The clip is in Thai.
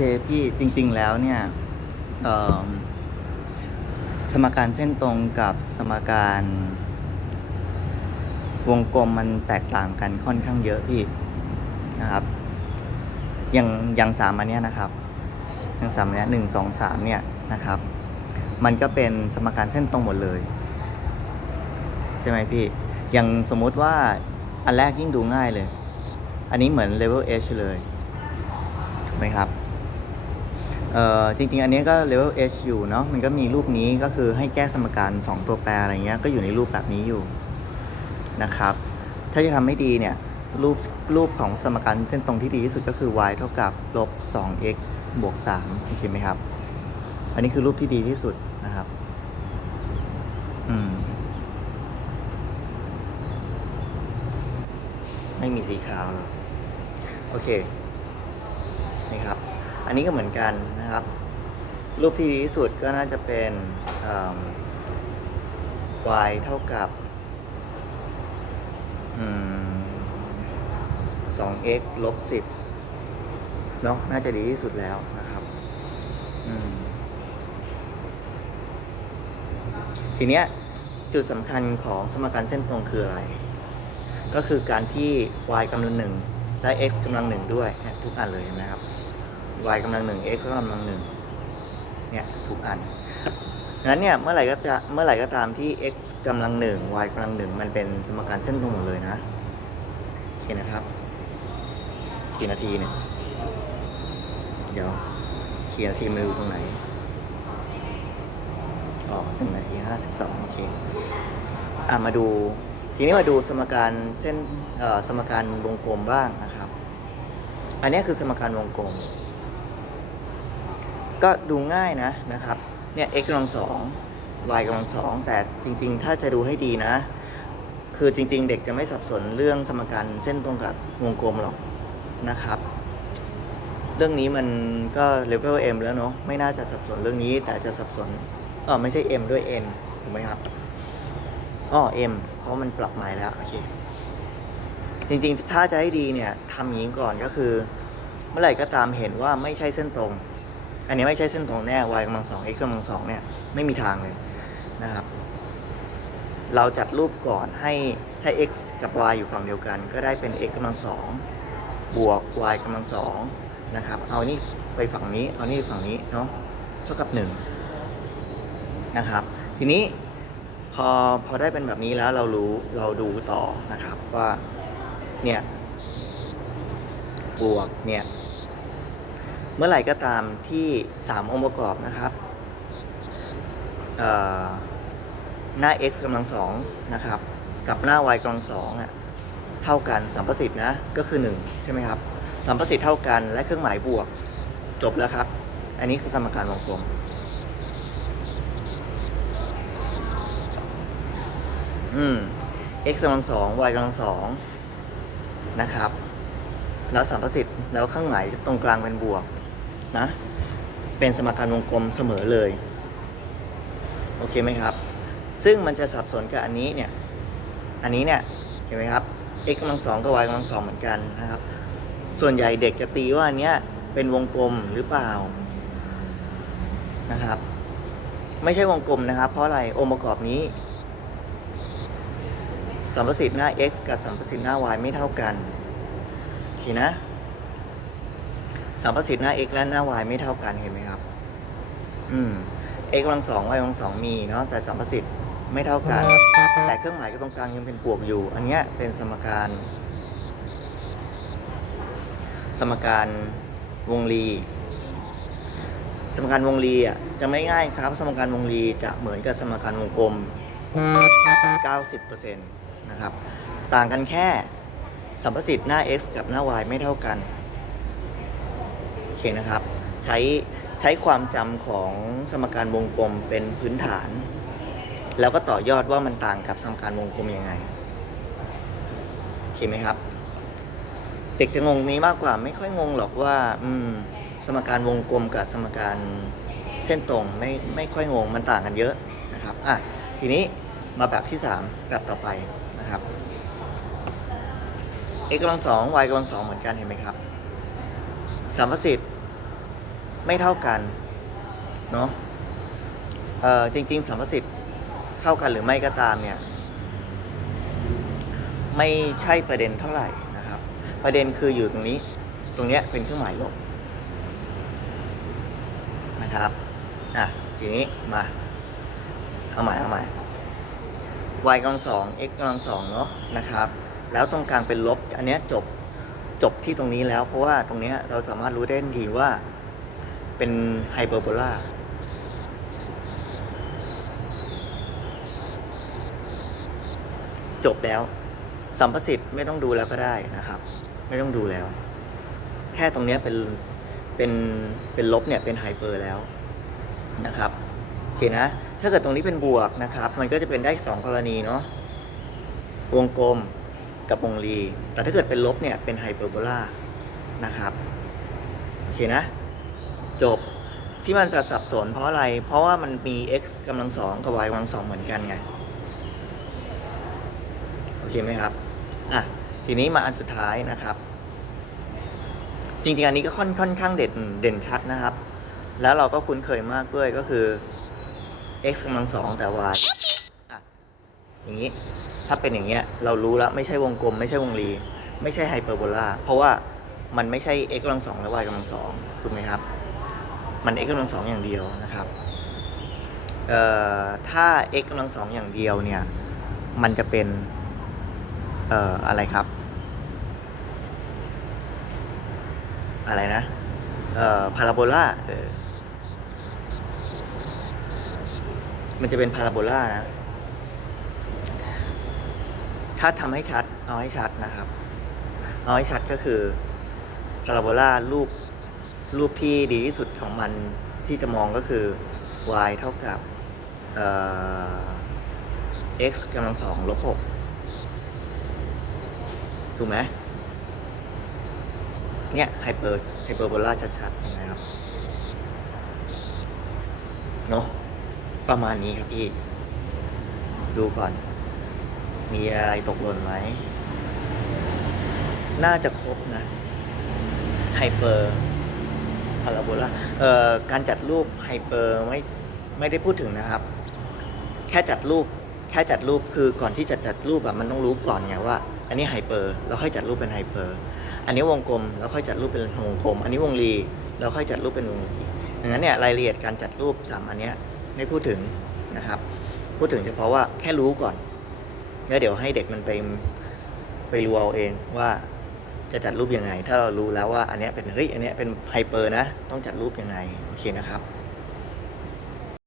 เคพี่จริง ๆ แล้วเนี่ยสมการเส้นตรงกับสมการวงกลมมันแตกต่างกันค่อนข้างเยอะพี่นะครับ อย่างอย่างสามอันเนี้ยนะครับอย่างสามอันเนี้ยหนึ่งสองสามเนี่ยนะครับ มันก็เป็นสมการเส้นตรงหมดเลยใช่ไหมพี่ อย่างสมมุติว่าอันแรกยิ่งดูง่ายเลย อันนี้เหมือน level H เลยถูกไหมครับ เอ่อจริง ๆ อันนี้ก็ level H อยู่เนาะมันก็มีรูปนี้ก็คือให้แก้สมการ 2 ตัวแปรอะไรเงี้ยก็อยู่ในรูปแบบนี้อยู่นะครับ ถ้าจะทำไม่ดีเนี่ยรูปรูปของสมการเส้นตรงที่ดีที่สุดก็คือ y เท่ากับลบ 2x บวก3โอเคไหมครับ อันนี้คือรูปที่ดีที่สุดนะครับอืมไม่มีสีขาวหรอกโอเค นี่ครับ อันนี้ก็เหมือนกันนะครับ รูปที่ดีที่สุดก็น่าจะเป็น y เท่ากับอืม 2x ลบ 10 เนาะน่าจะดีที่สุดแล้วนะครับ ทีเนี้ยจุดสำคัญของสมการเส้นตรงคืออะไร ก็คือการที่ y กำลังหนึ่งและ x กำลังหนึ่งด้วยเนี่ยทุกอันเลยนะครับ y กำลังหนึ่ง x ก็กำลังหนึ่งเนี่ยทุกอันงั้นเนี่ยเมื่อไหร่ก็จะเมื่อไหร่ก็ตามที่ x กำลังหนึ่ง y กำลังหนึ่งมันเป็นสมการเส้นตรงหมดเลยนะโอเคนะครับกี่นาทีเนี่ยเดี๋ยวกี่นาทีมาดูตรงไหนอ๋อหนึ่งนาทีห้าสิบสองโอเคอะมาดูทีนี้มาดูสมการเส้นเอ่อสมการวงกลมบ้างนะครับ อันนี้คือสมการวงกลม ก็ดูง่ายนะนะครับ เนี่ย x กำลังสอง y กำลังสองแต่จริง ๆ ถ้าจะดูให้ดีนะ คือจริง ๆ เด็กจะไม่สับสนเรื่องสมการเส้นตรงกับวงกลมหรอกนะครับ เรื่องนี้มันก็เลเวล m แล้วเนาะไม่น่าจะสับสนเรื่องนี้ แต่จะสับสนเออไม่ใช่ m ด้วย n ถูกไหมครับอ้อ M เพราะมันปรับใหม่แล้วโอเคจริงๆ ถ้าจะให้ดีเนี่ยทำอย่างนี้ก่อนก็คือ เมื่อไหร่ก็ตามเห็นว่าไม่ใช่เส้นตรง อันนี้ไม่ใช่เส้นตรงแน่ y กำลังสอง x กำลังสองเนี่ยไม่มีทางเลยนะครับ เราจัดรูปก่อนให้ให้ x กับ y อยู่ฝั่งเดียวกัน ก็ได้เป็น x กำลังสองบวก y กำลังสองนะครับ เอานี่ไปฝั่งนี้ เอานี่ฝั่งนี้เนาะเท่ากับหนึ่งนะครับ ทีนี้พอพอได้เป็นแบบนี้แล้วเรารู้เราดูต่อนะครับว่าเนี่ยบวกเนี่ย เมื่อไหร่ก็ตามที่ 3 องค์ประกอบนะครับหน้า x กำลังสองนะครับ กับหน้า y กำลังสองอะเท่ากันสัมประสิทธิ์นะก็คือ 1 ใช่ไหมครับ สัมประสิทธิ์เท่ากันและเครื่องหมายบวก จบแล้วครับ อันนี้คือสมการวงกลมอืม x กำลังสอง y กำลังสองนะครับ แล้วสัมประสิทธิ์แล้วข้างหมายตรงกลางเป็นบวก นะ เป็นสมการวงกลมเสมอเลย โอเคไหมครับ ซึ่งมันจะสับสนกับอันนี้เนี่ย อันนี้เนี่ย เห็นไหมครับ x กำลังสองกับ y กำลังสองเหมือนกันนะครับ ส่วนใหญ่เด็กจะตีว่าอันเนี้ยเป็นวงกลมหรือเปล่านะครับ ไม่ใช่วงกลมนะครับ เพราะอะไรองค์ประกอบนี้สัมประสิทธิ์หน้า x กับสัมประสิทธิ์หน้า y ไม่เท่ากันโอเคนะ สัมประสิทธิ์หน้า x และหน้า y ไม่เท่ากันเห็นไหมครับ อืม x กำลังสอง y กำลังสองมีเนาะแต่สัมประสิทธิ์ไม่เท่ากัน แต่เครื่องหมายก็ตรงกลางยังเป็นบวกอยู่ อันเนี้ยเป็นสมการ สมการวงรีสมการวงรีอะจะไม่ง่ายครับ สมการวงรีจะเหมือนกับสมการวงกลม 90%นะครับ ต่างกันแค่สัมประสิทธิ์หน้า x กับหน้า y ไม่เท่ากันโอ เคนะครับ ใช้ใช้ความจำของสมการวงกลมเป็นพื้นฐาน แล้วก็ต่อยอดว่ามันต่างกับสมการวงกลมยังไงโอเคไหมครับ เด็กจะงงนี้มากกว่าไม่ค่อยงงหรอกว่าอืมสมการวงกลมกับสมการเส้นตรงไม่ไม่ค่อยงงมันต่างกันเยอะนะครับอะทีนี้มาแบบที่ 3 แบบต่อไปนะครับ x กำลังสอง y กำลังสองเหมือนกันเห็นไหมครับ สามสิทธิ์ไม่เท่ากันเนาะเออจริงๆสัมสิทธิ์เข้ากันหรือไม่ก็ตามเนี่ย ไม่ใช่ประเด็นเท่าไหร่นะครับ ประเด็นคืออยู่ตรงนี้ ตรงเนี้ยเป็นเครื่องหมายลบนะครับอะทีนี้มาเอาใหม่เอาใหม่ y กำลังสอง x กำลังสองเนาะนะครับ แล้วตรงกลางเป็นลบ อันเนี้ยจบ จบที่ตรงนี้แล้ว เพราะว่าตรงนี้เราสามารถรู้ได้ทันทีว่าเป็นไฮเปอร์โบลาจบแล้วสัมประสิทธิ์ไม่ต้องดูแล้วก็ได้นะครับ ไม่ต้องดูแล้ว แค่ตรงนี้เป็นเป็นเป็นลบเนี่ยเป็นไฮเปอร์แล้วนะครับโอเคนะ ถ้าเกิดตรงนี้เป็นบวกนะครับ มันก็จะเป็นได้สองกรณีเนาะวงกลม กับวงรี แต่ถ้าเกิดเป็นลบเนี่ยเป็นไฮเปอร์โบลานะครับ โอเคนะ จบที่มันจะสับสนเพราะอะไร เพราะว่ามันมี x กำลังสองกับ y กำลังสองเหมือนกันไง โอเคไหมครับ อะ ทีนี้มาอันสุดท้ายนะครับ จริง ๆ อันนี้ก็ค่อนค่อนข้างเด่นเด่นชัดนะครับ แล้วเราก็คุ้นเคยมากด้วยก็คือ x กำลังสองแต่ y อย่างนี้ ถ้าเป็นอย่างเงี้ยเรารู้แล้วไม่ใช่วงกลม ไม่ใช่วงรี ไม่ใช่ไฮเปอร์โบลาเพราะว่ามันไม่ใช่ x กำลังสองและ y กำลังสองถูกไหมครับ มัน x กำลังสองอย่างเดียวนะครับถ้า x กำลังสองอย่างเดียวเนี่ยมันจะเป็นอออะไรครับ อะไรนะเอ่อพาราโบลามันจะเป็นพาราโบลานะ ถ้าทำให้ชัดเอาให้ชัดนะครับ เอาให้ชัดก็คือพาราโบลารูปรูปที่ดีที่สุดของมันที่จะมองก็คือ y เท่ากับ x กำลังสองลบหกถูกไหมเนี่ยไฮเปอร์ไฮเปอร์โบลาชัดๆนะครับเนาะประมาณนี้ครับพี่ ดูก่อน มีอะไรตกหล่นไหม น่าจะครบนะไฮเปอร์พาราโบลาเอ่อการจัดรูปไฮเปอร์ไม่ไม่ได้พูดถึงนะครับ แค่จัดรูปแค่จัดรูปคือก่อนที่จะจัดรูปอะมันต้องรู้ก่อนไงว่า อันนี้ไฮเปอร์แล้วค่อยจัดรูปเป็นไฮเปอร์อันนี้วงกลมแล้วค่อยจัดรูปเป็นวงกลม อันนี้วงรีแล้วค่อยจัดรูปเป็นวงรีดังนั้นเนี่ยรายละเอียดการจัดรูปสามอันเนี้ยไม่พูดถึงนะครับ พูดถึงเฉพาะว่าแค่รู้ก่อน แล้วเดี๋ยวให้เด็กมันไปไปรู้เอาเองว่าจะจัดรูปยังไง ถ้าเรารู้แล้วว่าอันนี้เป็นเฮ้ยอันนี้เป็นไฮเปอร์นะ ต้องจัดรูปยังไง โอเคนะครับ